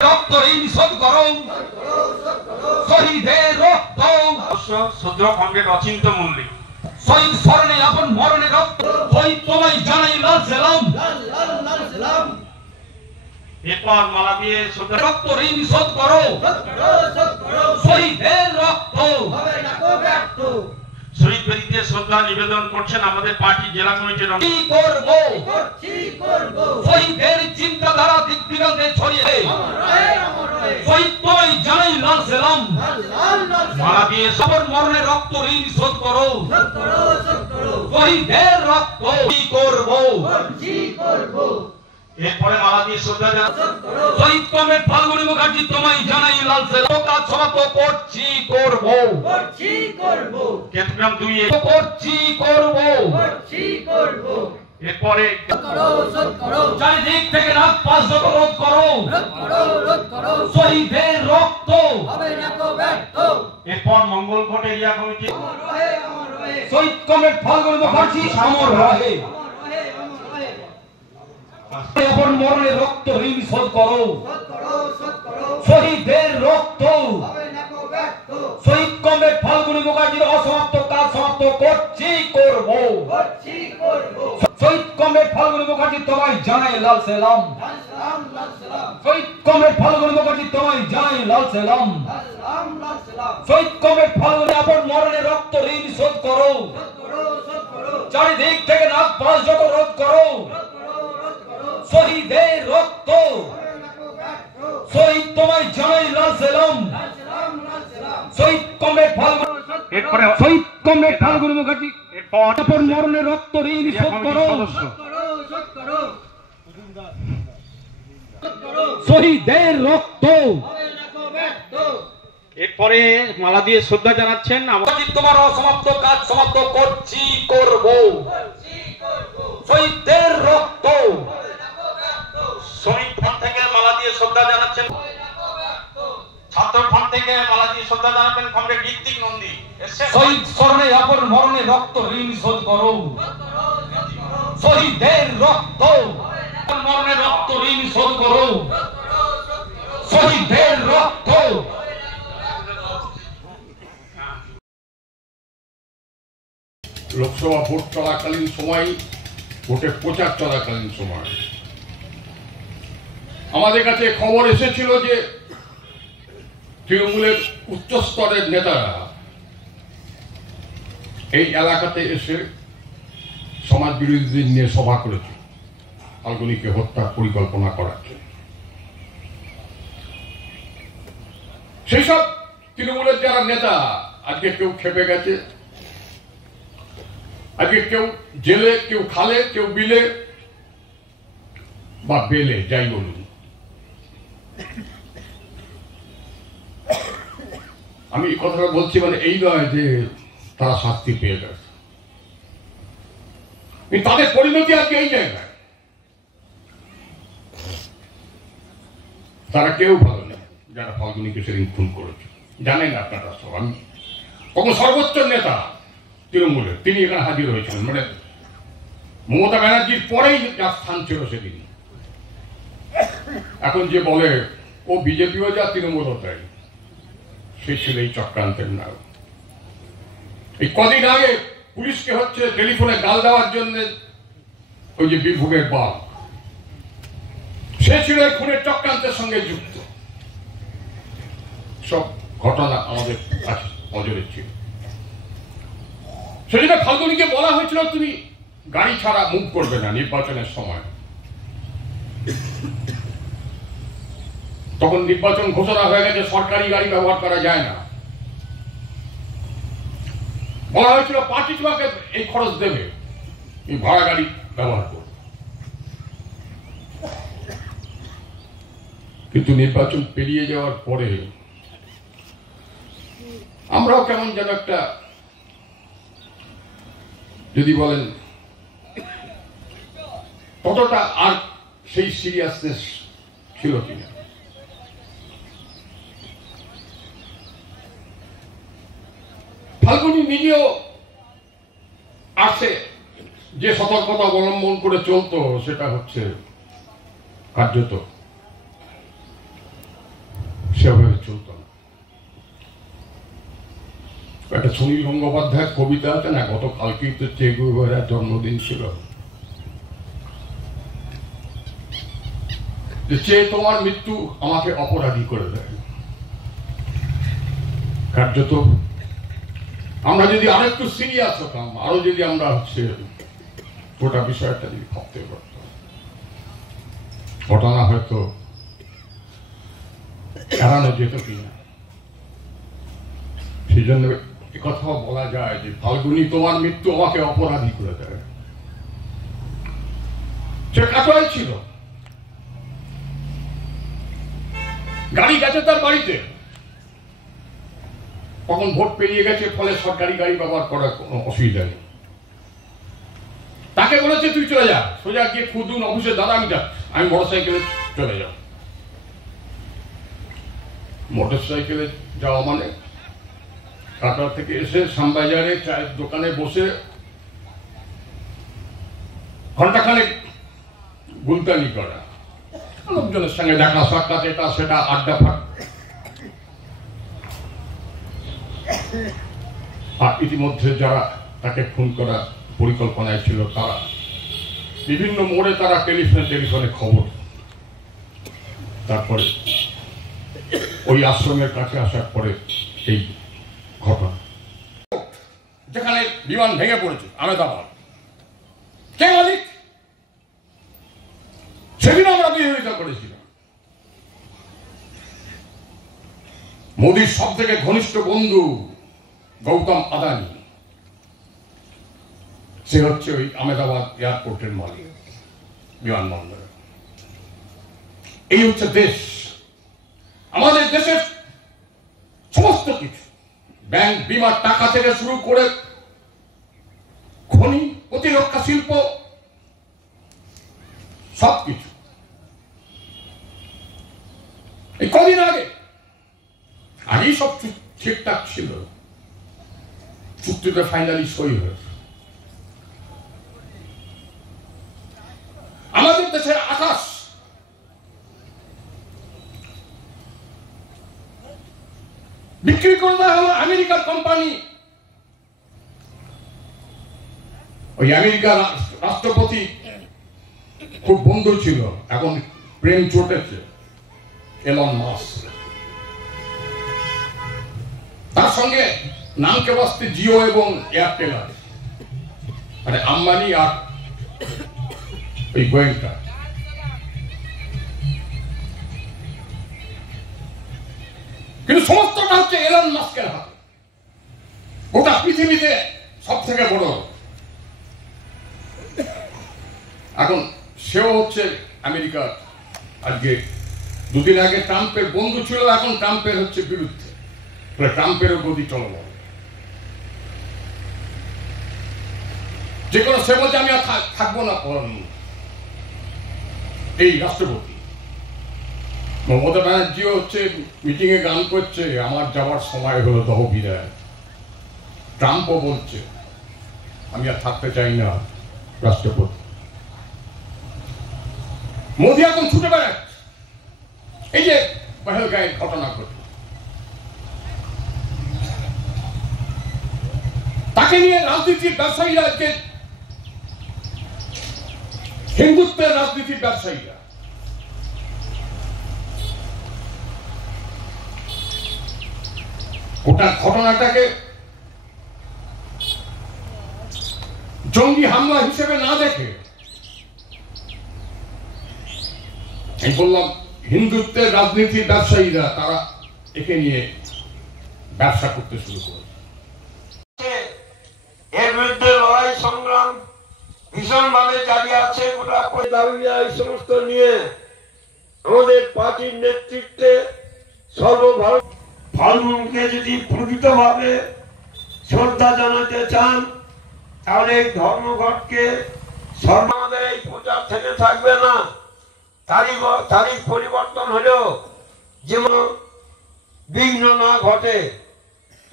রক্ত ঋণ শোধ করো, শহীদের রক্ত। সদ্য কমরেড অচিন্ত মল্লিক শহীদ স্মরণে আপন মরণে রক্ত, শহীদ তোমায় জানাই লাল সালাম। এরপর মালা দিয়ে শ্রদ্ধা রক্ত ঋণ শোধ করো, শহীদের রক্ত। শহীদ বেদিতে শ্রদ্ধা নিবেদন করছেন আমাদের পার্টি জেলা কমিটির কি করব, শহীদের চিন্তাধারা দিক দিগন্তে ছড়িয়ে, শহীদ তোমায় জানাই লাল সালাম। মালা দিয়ে আপন মরণে রক্ত ঋণ শোধ করো, শহীদের রক্ত। কি করব, এরপরে মালা দিয়ে শ্রদ্ধা শহীদ কমরেড ফাল্গুনী মুখার্জি তোমায় জানাই লাল সালাম। কাজ সমাপ্ত করছি, করব, কেন্দ্রগ্রাম 2 করছি, করব। এরপরে চারিদিক থেকে রাত পাঁচ রোধ করো, শহীদের রক্ত। এরপর মঙ্গলকোট এরিয়া কমিটি শহীদ কমরেড ফাল্গুনী মুখার্জি অমর রহে, আপন মরণে রক্ত ঋণ শোধ করো, শহীদের রক্ত। শহীদ কমরেড ফাল্গুনী মুখার্জির অসমাপ্ত কাজ সমাপ্ত করছি, করব। শহীদ কমরেড ফাল্গুনী মুখার্জি তোমায় জানাই লাল সালাম। শহীদ কমরেড ফাল্গুনী মুখার্জি তোমায় জানাই লাল সালাম। শহীদ কমরেড ফাল্গুনী আপন মরণে রক্ত ঋণ শোধ করো, চারিদিক থেকে নাক পাঁচ যত রোধ করো, শহীদের রক্ত। শহীদ তোমায় জানাই লাল সালাম। শহীদ কমরেড ফাল্গুনী, এরপরে শহীদ কমরেড ফাল্গুনী মুখার্জি এরপর আপন মরণে রক্ত ঋণ শোধ করো, শহীদের রক্ত। এরপরে মালা দিয়ে শ্রদ্ধা জানাচ্ছেন আমাদের তোমার অসমাপ্ত কাজ সমাপ্ত করছি, করব, শহীদের রক্ত। শ্রমিক ফ্রন্ট থেকে মালা দিয়ে শ্রদ্ধা জানাচ্ছেন, ছাত্র ফ্রন্ট থেকে মালা দিয়ে শ্রদ্ধা জানাবেন কমরেড ঋত্বিক নন্দী। শহীদ স্মরণে আপন মরণে রক্ত ঋণ শোধ করো, শহীদের রক্ত। আপন মরণে রক্ত ঋণ শোধ করো, শহীদের রক্ত। লোকসভা ভোট চলাকালীন সময়, ভোটের প্রচার চলাকালীন সময় আমাদের কাছে খবর এসেছিল যে তৃণমূলের উচ্চস্তরের নেতারা এই এলাকাতে এসে সমাজ বিরোধীদের নিয়ে সভা করেছে ফাল্গুনীকে হত্যার পরিকল্পনা করার জন্য। সেই সব তৃণমূলের যারা নেতা আজকে কেউ খেপে গেছে, আজকে কেউ জেলে, কেউ খালে, কেউ বিলে বা বেলে, যাই বলুন। আমি এই কথাটা বলছি মানে এই নয় যে তারা শাস্তি পেয়ে গেছে, তাদের পরিণতি আজকে এই জায়গায়। তারা কেউ ভালো না যারা ফাল্গুনীকে সেদিন খুন করেছে। জানেন আপনারা সব, আমি তখন সর্বোচ্চ নেতা তৃণমূলের তিনি এখানে হাজির হয়েছিলেন, মানে মমতা ব্যানার্জির পরেই যার স্থান ছিল সেদিন। এখন যে বলে ও বিজেপিও যা তৃণমূলও তাই, সে ছিল এই চক্রান্তের নায়ক। এই কদিন আগে পুলিশকে হচ্ছে টেলিফোনে গাল দেওয়ার জন্য ওই যে বীরভূমের বাঘ, সে ছিল এই খুনের চক্রান্তের সঙ্গে যুক্ত। সব ঘটনা আমাদের কাছে নজরে ছিল। সেজন্য ফাল্গুনীকে বলা হয়েছিল তুমি গাড়ি ছাড়া মুভ করবে না নির্বাচনের সময়। তখন নির্বাচন ঘোষণা হয়ে গেছে, সরকারি গাড়ি ব্যবহার করা যায় না। বলা হয়েছিল পার্টি তোমাকে এই খরচ দেবে, এই ভাড়া গাড়ি ব্যবহার করবে। কিন্তু নির্বাচন পেরিয়ে যাওয়ার পরে আমরাও কেমন যেন একটা, যদি বলেন ততটা আর সেই সিরিয়াসনেস ছিল কিনা। ফাল্গুনী নিজেও আসে যে সতর্কতা অবলম্বন করে চলতো সেটা হচ্ছে কার্যত সেভাবে চলত না। একটা সুনীল গঙ্গোপাধ্যায়ের কবিতা আছে না, গতকালকেই তো চে গুয়েভারার জন্মদিন ছিল, যে চে তোমার মৃত্যু আমাকে অপরাধী করে দেয়। কার্যত আমরা যদি আরেকটু সিরিয়াস হতাম, আরো যদি আমরা গোটা বিষয়টা যদি ভাবতে পারতাম, ঘটনা হয়তো এড়ানো যেত কিনা। সেই জন্য কথাও বলা যায় যে ফাল্গুনী তোমার মৃত্যু আমাকে অপরাধী করে দেয়। সে কাটোয়ায় ছিল, গাড়ি গেছে তার বাড়িতে, তখন ভোট পেরিয়ে গেছে, ফলে সরকারি গাড়ি ব্যবহার করার কোনো অসুবিধা নেই। তাকে বলেছে তুই চলে যা, সোজা গিয়ে খুদুন অফিসে, দাদা আমি মোটর সাইকেলে চলে যাও। মোটর সাইকেলে যাওয়া মানে কাটোয়া থেকে এসে শ্যামবাজারে চায়ের দোকানে বসে ঘন্টাখানেক গুলতানি করা, লোকজনের সঙ্গে দেখা সাক্ষাৎ, এটা সেটা, আড্ডা ফাট। আর ইতিমধ্যে যারা তাকে খুন করার পরিকল্পনায় ছিল, তারা বিভিন্ন মোড়ে তারা টেলিফোনে খবর। তারপরে ওই আশ্রমের কাছে আসার পরে এই ঘটনা, যেখানে বিমান ভেঙে পড়েছে আহমেদাবাদ, কে মালিক? সেদিন আমরা বিরোধিতা করেছিলাম। মোদীর সব থেকে ঘনিষ্ঠ বন্ধু গৌতম আদানি, সে হচ্ছে ওই আহমেদাবাদ এয়ারপোর্টের মালিক, বিমানবন্দরে। এই হচ্ছে দেশ, আমাদের দেশের সমস্ত কিছু, ব্যাংক, বিমার টাকা থেকে শুরু করে খনি, প্রতিরক্ষা শিল্প, সবকিছু। এই কদিন আগেই সব ঠিকঠাক ছিল, চুক্তিতে ফাইনালি সই হয়েছে। আমাদের দেশের আকাশ বিক্রি করে দেওয়া হলো আমেরিকার কোম্পানি। ওই আমেরিকার রাষ্ট্রপতি খুব বন্ধু ছিল, এখন প্রেম চটেছে, এলন মাস্ক। তার সঙ্গে নামকে বাস্তে জিও এবং এয়ারটেল আছে, মানে আম্বানি আর ওই গোয়েঙ্কা। কিন্তু সমস্তটা হচ্ছে এলন মাস্কের হাতে। গোটা পৃথিবীতে সব থেকে বড়। এখন সেও হচ্ছে আমেরিকার, আজকে দুদিন আগে ট্রাম্পের বন্ধু ছিল, এখন ট্রাম্পের হচ্ছে বিরুদ্ধে, ট্রাম্পেরও গদি চলমান। যে কোনো সে বলছে আমি আর থাকবো না এই রাষ্ট্রপতি। মমতা ব্যানার্জিও হচ্ছে মিটিং এ গান করছে, আমার যাওয়ার সময় হলো, দহ বিদায়। ট্রাম্পও বলছে আমি আর থাকতে চাই না রাষ্ট্রপতি। মোদি এখন ছুটে বেড়াচ্ছে, এই যে পহেলগাঁয়ের ঘটনা ঘটল, তাকে নিয়ে রাজনীতির ব্যবসায়ীরা, আজকে হিন্দুত্বের রাজনীতির ব্যবসায়ীরা গোটা ঘটনাটাকে জঙ্গি হামলা হিসেবে না দেখে, আমি বললাম হিন্দুত্বের রাজনীতির ব্যবসায়ীরা, তারা একে নিয়ে ব্যবসা করতে শুরু করে। এর বিরুদ্ধে লড়াই সংগ্রাম ভীষণ ভাবে জারি আছে। এই সমস্ত নিয়ে আমাদের পার্টির নেতৃত্বে সর্বভারত ফাল্গুনকে যদি প্রকৃতভাবে শ্রদ্ধা জানাতে চান, তাহলে এই ধর্মঘটকে আমাদের এই প্রচার থেকে থাকবে না। তারিখ পরিবর্তন হলেও যেমন বিঘ্ন না ঘটে,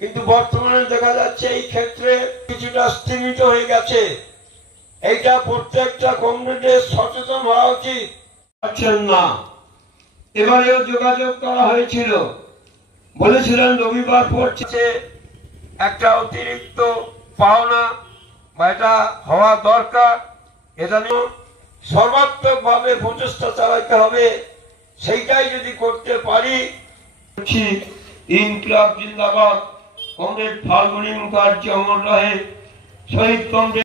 কিন্তু বর্তমানে দেখা যাচ্ছে এই ক্ষেত্রে কিছুটা স্থগিত হয়ে গেছে। এইটা প্রত্যেকটা কংগ্রেসের সচেতন হওয়া উচিত। না, এবারেও যোগাযোগ করা হয়েছিল, বলেছিলেন রবিবার পড়ছে একটা অতিরিক্ত পাওনা বা এটা হওয়া দরকার, এটা নিয়ে সর্বাত্মক ভাবে প্রচেষ্টা চালাতে হবে। সেইটাই যদি করতে পারি, ইনকিলাব জিন্দাবাদ, কমরেড ফাল্গুনী মুখার্জি অমর রহে, শহীদ কমরেড